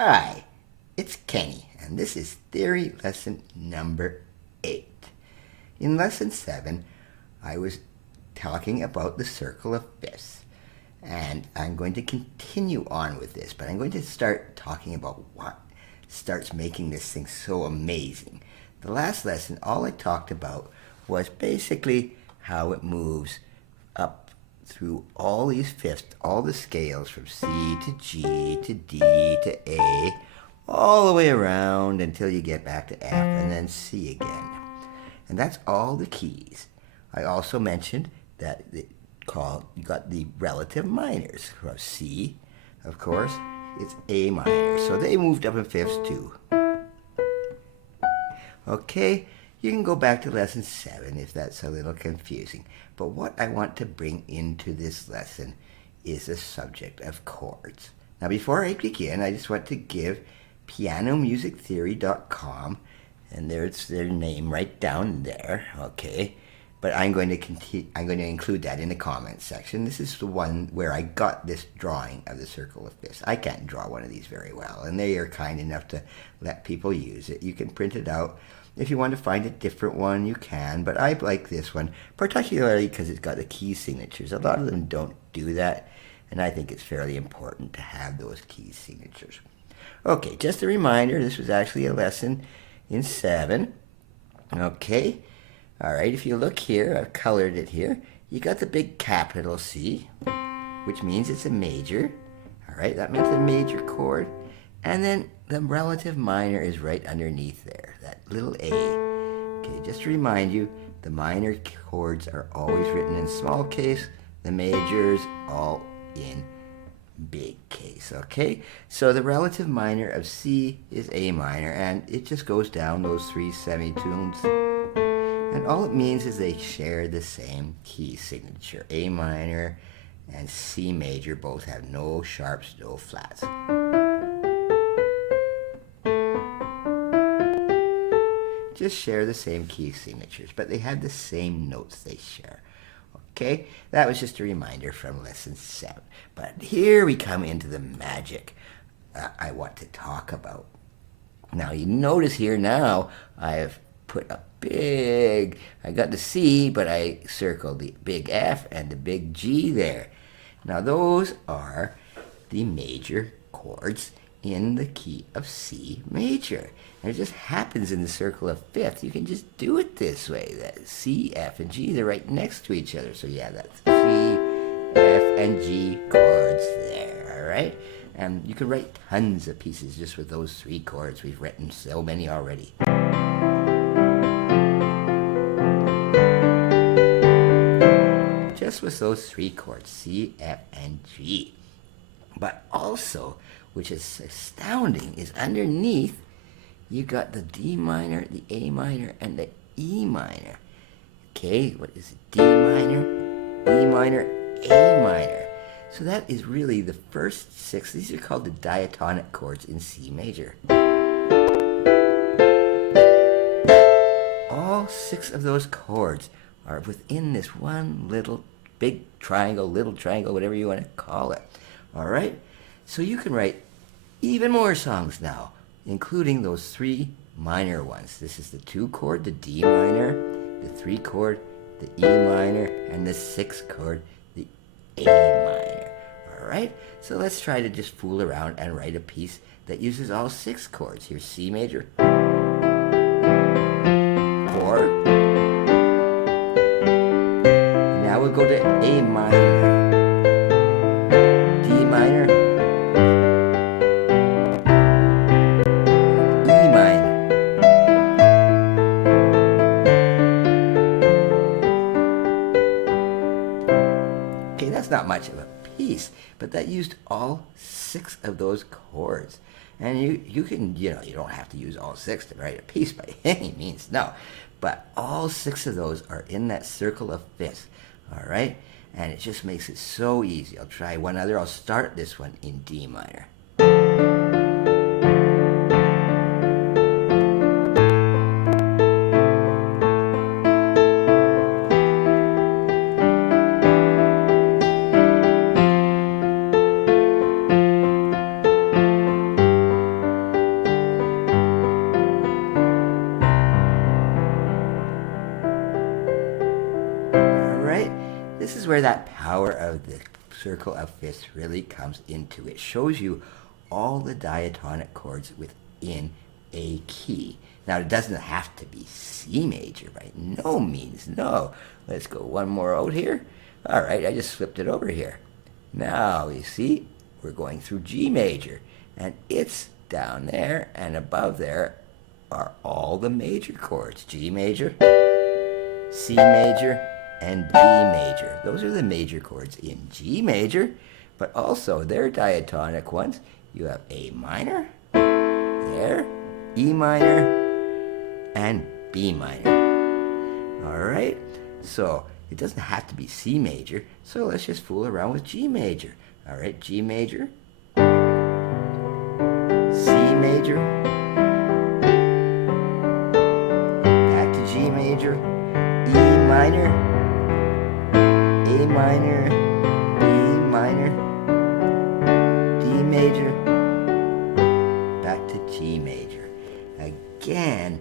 Hi, it's Kenny, and this is theory lesson number 8. In lesson 7, I was talking about the circle of fifths, and I'm going to continue on with this, but I'm going to start talking about what starts making this thing so amazing. The last lesson, all I talked about was basically how it moves up through all these fifths, all the scales from C to G to D to A, all the way around until you get back to F and then C again. And that's all the keys. I also mentioned that you got the relative minors. From C, of course, it's A minor. So they moved up in fifths too. Okay, you can go back to lesson 7 if that's a little confusing. But what I want to bring into this lesson is the subject of chords. Now before I begin, I just want to give pianomusictheory.com, and there's their name right down there, okay? But I'm going to include that in the comments section. This is the one where I got this drawing of the circle of fifths. I can't draw one of these very well, and they are kind enough to let people use it. You can print it out. If you want to find a different one, you can, but I like this one, particularly because it's got the key signatures. A lot of them don't do that, and I think it's fairly important to have those key signatures. Okay, just a reminder, this was actually a lesson in 7. Okay, all right, if you look here, I've colored it here. You got the big capital C, which means it's a major. All right, that meant a major chord. And then the relative minor is right underneath there, that little A. Okay, just to remind you, the minor chords are always written in small case, the majors all in big case, okay? So the relative minor of C is A minor, and it just goes down those 3 semitones. And all it means is they share the same key signature. A minor and C major both have no sharps, no flats. Just share the same key signatures, but they have the same notes they share. Okay, that was just a reminder from lesson 7. But here we come into the magic I want to talk about. Now you notice here now I've put a I got the C, but I circled the big F and the big G there. Now those are the major chords in the key of C major. And it just happens in the circle of fifths. You can just do it this way. That C, F, and G, they're right next to each other. So yeah, that's C, F, and G chords there, all right? And you can write tons of pieces just with those 3 chords. We've written so many already. Just with those 3 chords, C, F, and G. But also, which is astounding, is underneath you got the D minor, the A minor, and the E minor. Okay, what is it? D minor, E minor, A minor. So that is really the first 6. These are called the diatonic chords in C major. All 6 of those chords are within this one little big triangle, little triangle, whatever you want to call it. All right? So you can write even more songs now, including those 3 minor ones. This is the 2 chord, the D minor, the 3 chord, the E minor, and the 6 chord, the A minor. All right? So let's try to just fool around and write a piece that uses all 6 chords. Here's C major, 4. Now we'll go to A minor, D minor, not much of a piece, but that used all 6 of those chords. And you can, you don't have to use all 6 to write a piece by any means, no. But all 6 of those are in that circle of fifths, all right? And it just makes it so easy. I'll try one other. I'll start this one in D minor. this is where that power of the circle of fifths really comes into. It shows you all the diatonic chords within a key. Now, it doesn't have to be C major by no means, no. Let's go one more out here. All right, I just flipped it over here. Now, you see, we're going through G major, and it's down there, and above there are all the major chords. G major, C major, and D major. Those are the major chords in G major, but also they're diatonic ones. You have A minor, there, E minor, and B minor. All right, so it doesn't have to be C major, so let's just fool around with G major. All right, G major, C major, back to G major, E minor, A minor, B minor, D major, back to G major. Again,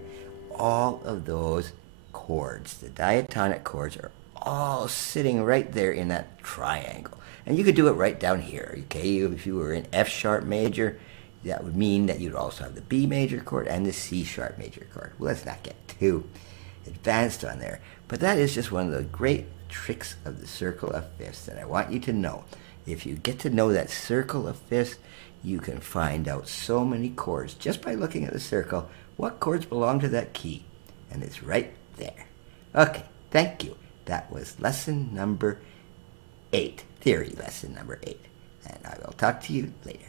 all of those chords, the diatonic chords, are all sitting right there in that triangle. And you could do it right down here, okay? If you were in F sharp major, that would mean that you'd also have the B major chord and the C sharp major chord. Well, let's not get too advanced on there. But that is just one of the great tricks of the circle of fifths. And I want you to know, if you get to know that circle of fifths, you can find out so many chords just by looking at the circle, what chords belong to that key. And it's right there. Okay, thank you. That was lesson number 8, theory lesson number 8. And I will talk to you later.